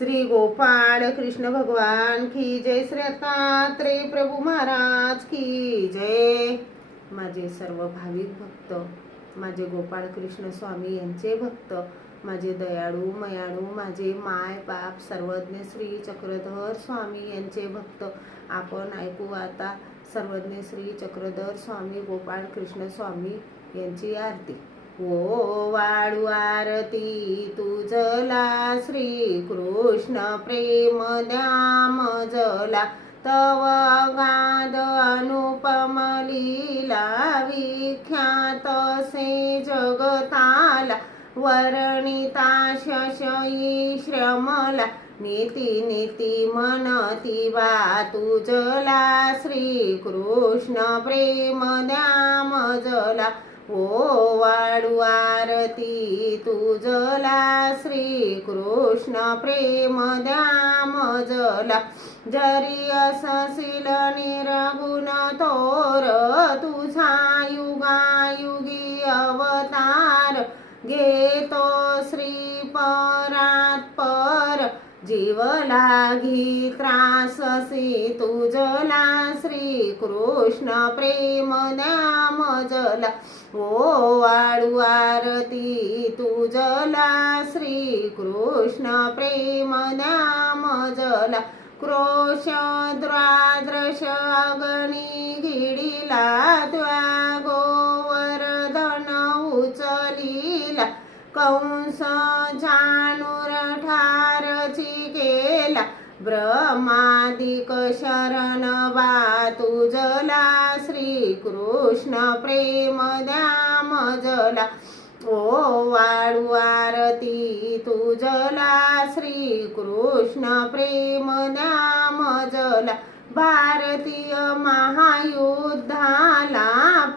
श्री गोपाळ कृष्ण भगवान की जय। श्री दत्तात्रेय प्रभू महाराज की जय। माझे सर्व भाविक भक्त, माझे गोपाळ कृष्ण स्वामी यांचे भक्त, माझे दयाळू मयाळू, माझे माय बाप सर्वज्ञ श्री चक्रधर स्वामी यांचे भक्त, आपण ऐकू आता सर्वज्ञ श्री चक्रधर स्वामी गोपाळ कृष्ण स्वामी यांची आरती। ओ वाळू आरती तुझला श्री कृष्ण प्रेम द्याम जला, तव गाद अनुपम लीला विख्यात से जगताला, वर्णिता शशई श्रमला नीती नीती मनती बा तुझला श्री कृष्ण प्रेम द्याम जला। ओ वाळू आरती तुझला श्री कृष्ण प्रेम द्याम जला, जरी असशील निर्गुण तोर तुझा युगायुगी अवतार, घेतो श्री परात पर जीव लागी त्राससी तुझला श्री कृष्ण प्रेम द्याम जला। ओ वाळू आरती तुझला श्री कृष्ण प्रेम द्याम जला, क्रोश द्वादृश अग्नी गिडिला त्या गोवर्धन उचलिला, कंस जाणूर ठारची केला, ब्रह्मादिक शरण बा तुझला श्री कृष्ण प्रेम द्याम जला। ओ वाळू आरती तुझला श्री कृष्ण प्रेम द्याम जला, भारतीय महायुद्धाला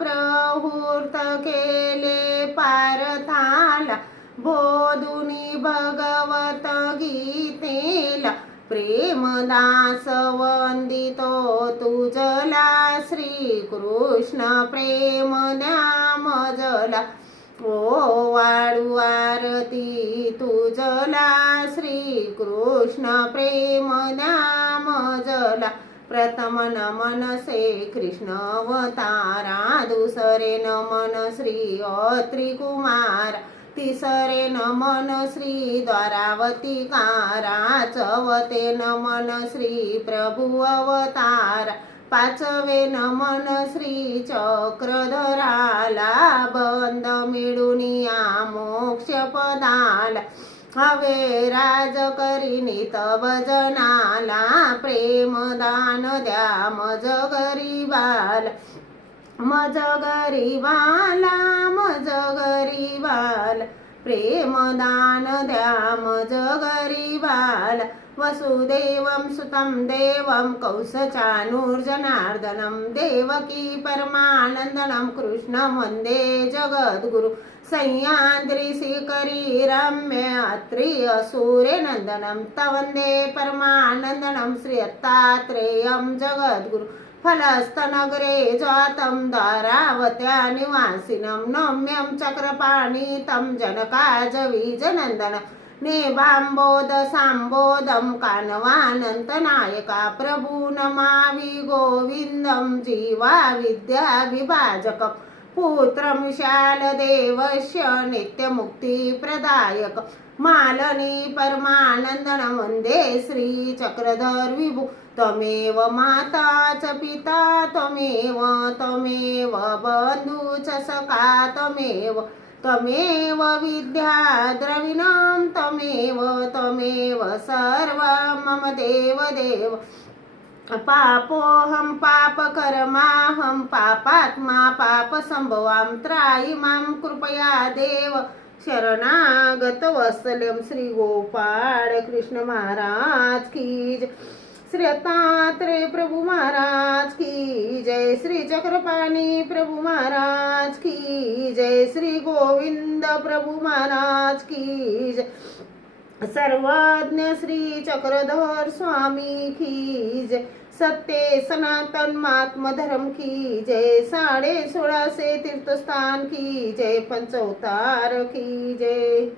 प्रवृत्त केले पारथाला, बोधुनी भगवत गीतेला, प्रेमदास वंदितो तुझला श्री कृष्ण प्रेम द्याम जला। ओ वाळू आरती तुझला श्री कृष्ण प्रेम द्याम जला, प्रथम नमन से कृष्ण अवतारा, दुसरे नमन श्री अत्रिकुमार, तिसरे नमन श्री द्वारावती कारा, चौथे नमन श्री प्रभु अवतार, पाचवे नमन श्री चक्रधराला, बंद मिळुनिया मोक्ष पदाला, हवे राज करी तव जनाला, प्रेम दान द्या मज गरीबाला, मज गरीबाला, मज गरीबाला, प्रेम दान द्या मज गरीबाला, वसुदेवं सुतं देवं कंसचाणूर्जनार्दनं, देवकी परमानन्दनं कृष्णं वन्दे जगद्गुरु, सह्याद्रि शिखरी रम्य अत्रि सूर्यनन्दनं, तवन्दे परमानन्दनं श्री दत्तात्रेयं जगद्गुरु, फलस्तनगरे जातं दारावत्या निवासिनं, नम्यं चक्रपाणितं जनकाजवीजनन्दनं, नेबाम्बोद सांबोदं कानवानन्तनायका, प्रभु नमामि गोविन्दं जीवा विद्या विभाजकं, पुत्रं शालदेवस्य नित्यमुक्तिप्रदायक, मालनी परमानन्दनं वन्दे श्री चक्रधर विभु, त्वमेव माता च पिता त्वमेव, त्वमेव बन्धु च सखा त्वमेव, त्वमेव विद्या द्रविणं त्वमेव, त्वमेव सर्वं मम देव देव, पापोऽहं पापकर्माहं पापात्मा पापसंभवां, त्राहि मां कृपया देव शरणागत वत्सल्यं। श्री गोपाळ कृष्ण महाराज की जय। श्री दत्तात्रेय प्रभु महाराज की जय। श्री चक्रपाणी प्रभु महाराज की जय। श्री गोविंद प्रभु महाराज की जय। सर्वज्ञ श्री चक्रधर स्वामी की जय। सत्य सनातन महात्मा धर्म की जय। 16.5 तीर्थस्थान की जय। पंचअवतार की जय।